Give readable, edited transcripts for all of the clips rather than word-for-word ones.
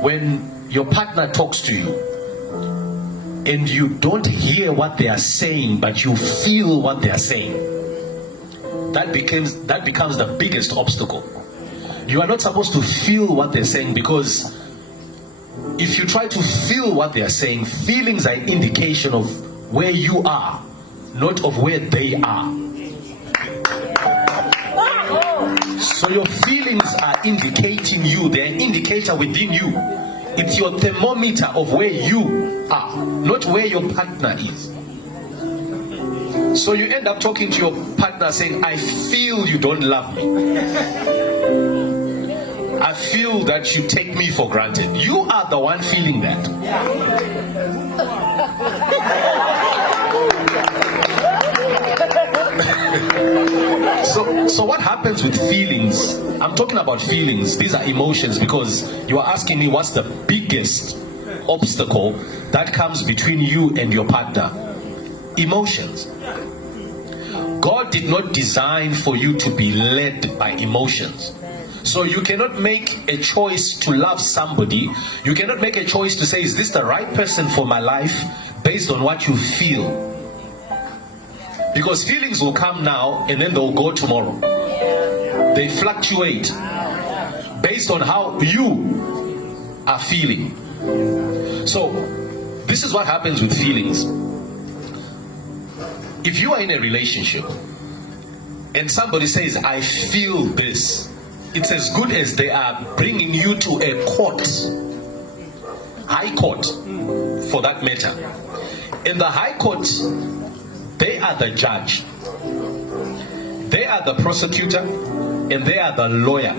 When your partner talks to you and you don't hear what they are saying, but you feel what they are saying, that becomes the biggest obstacle. You are not supposed to feel what they're saying, because if you try to feel what they are saying, feelings are an indication of where you are, not of where they are. So your feelings are indicating you, they're an indicator within you. It's your thermometer of where you are, not where your partner is. So you end up talking to your partner saying, I feel you don't love me. I feel that you take me for granted. You are the one feeling that. So what happens with feelings? I'm talking about feelings. These are emotions, because you are asking me what's the biggest obstacle that comes between you and your partner. Emotions. God did not design for you to be led by emotions. So you cannot make a choice to love somebody. You cannot make a choice to say, is this the right person for my life, based on what you feel. Because feelings will come now and then they'll go tomorrow. They fluctuate based on how you are feeling. So this is what happens with feelings. If you are in a relationship and somebody says, I feel this, it's as good as they are bringing you to a court, high court for that matter. In the high court, they are the judge, they are the prosecutor, and they are the lawyer,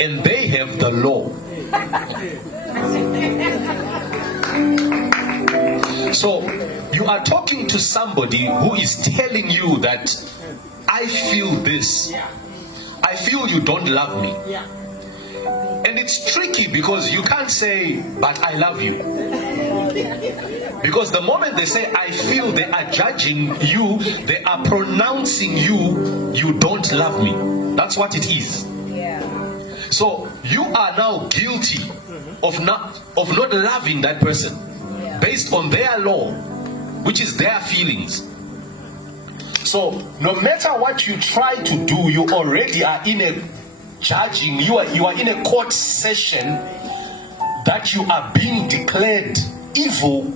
and they have the law. So you are talking to somebody who is telling you that I feel this, I feel you don't love me. And it's tricky, because you can't say, but I love you. Because the moment they say I feel, they are judging you, they are pronouncing you don't love me. That's what it is. So you are now guilty of not loving that person based on their law, which is their feelings. So no matter what you try to do, you already are in a judging, you are in a court session that you are being declared evil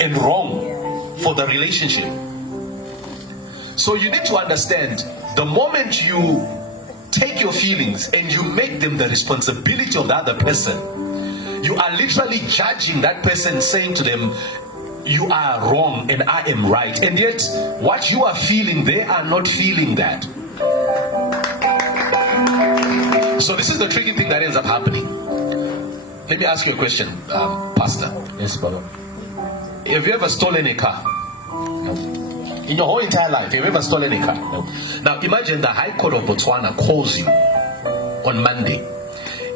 and wrong for the relationship. So you need to understand, the moment you take your feelings and you make them the responsibility of the other person, you are literally judging that person, saying to them, you are wrong and I am right. And yet what you are feeling, they are not feeling that. So this is the tricky thing that ends up happening. Let me ask you a question, Pastor. Yes, Baba. Have you ever stolen a car? No. In your whole entire life, have you ever stolen a car? No. Now imagine the High Court of Botswana calls you on Monday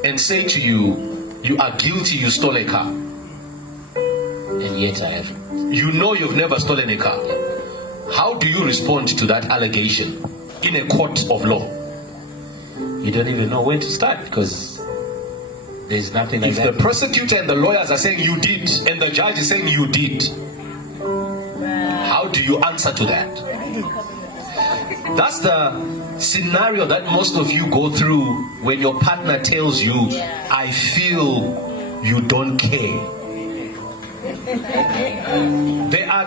and say to you, you are guilty, you stole a car. And yet I have. You know you've never stolen a car. How do you respond to that allegation in a court of law? You don't even know where to start, because there's nothing like that. If the prosecutor and the lawyers are saying you did, and the judge is saying you did, how do you answer to that? That's the scenario that most of you go through when your partner tells you, I feel you don't care. They are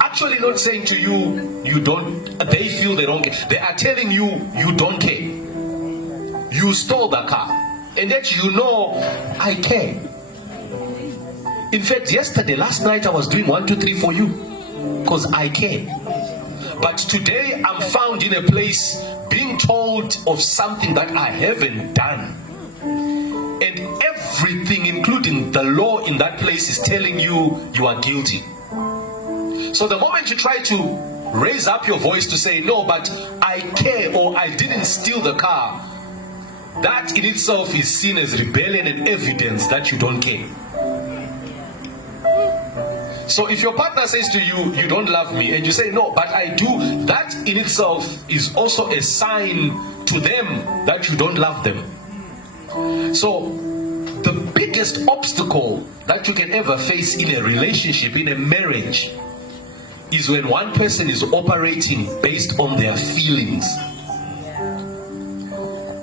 actually not saying to you, they feel they don't care. They are telling you, you don't care. You stole the car, and yet you know I care. In fact, last night I was doing 1, 2, 3 for you because I care. But today I'm found in a place being told of something that I haven't done, and everything, including the law in that place, is telling you you are guilty. So the moment you try to raise up your voice to say, no, but I care, or I didn't steal the car, that in itself is seen as rebellion and evidence that you don't care. So if your partner says to you, you don't love me, and you say, no, but I do, that in itself is also a sign to them that you don't love them. So the biggest biggest obstacle that you can ever face in a relationship, in a marriage, is when one person is operating based on their feelings.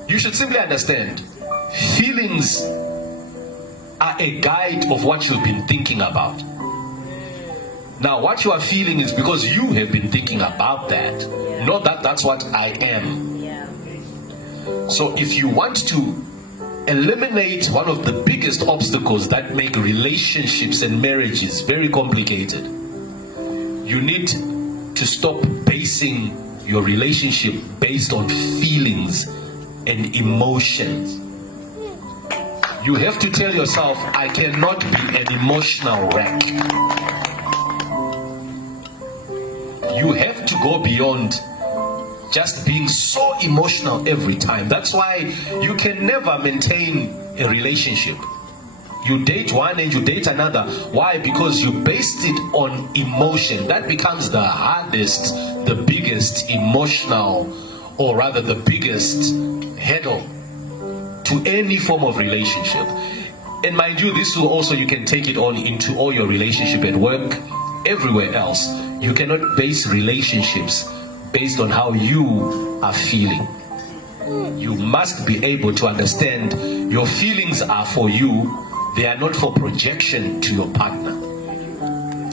You should simply understand, feelings are a guide of what you've been thinking about. Now, what you are feeling is because you have been thinking about that, not that that's what I am. So if you want to eliminate one of the biggest obstacles that make relationships and marriages very complicated, you need to stop basing your relationship based on feelings and emotions. You have to tell yourself, I cannot be an emotional wreck. You have to go beyond just being so emotional every time. That's why you can never maintain a relationship. You date one and you date another. Why? Because you based it on emotion. That becomes the hardest, the biggest emotional, or rather the biggest hurdle to any form of relationship. And mind you, this will also, you can take it on into all your relationship at work, everywhere else. You cannot base relationships based on how you are feeling. You must be able to understand your feelings are for you. They are not for projection to your partner.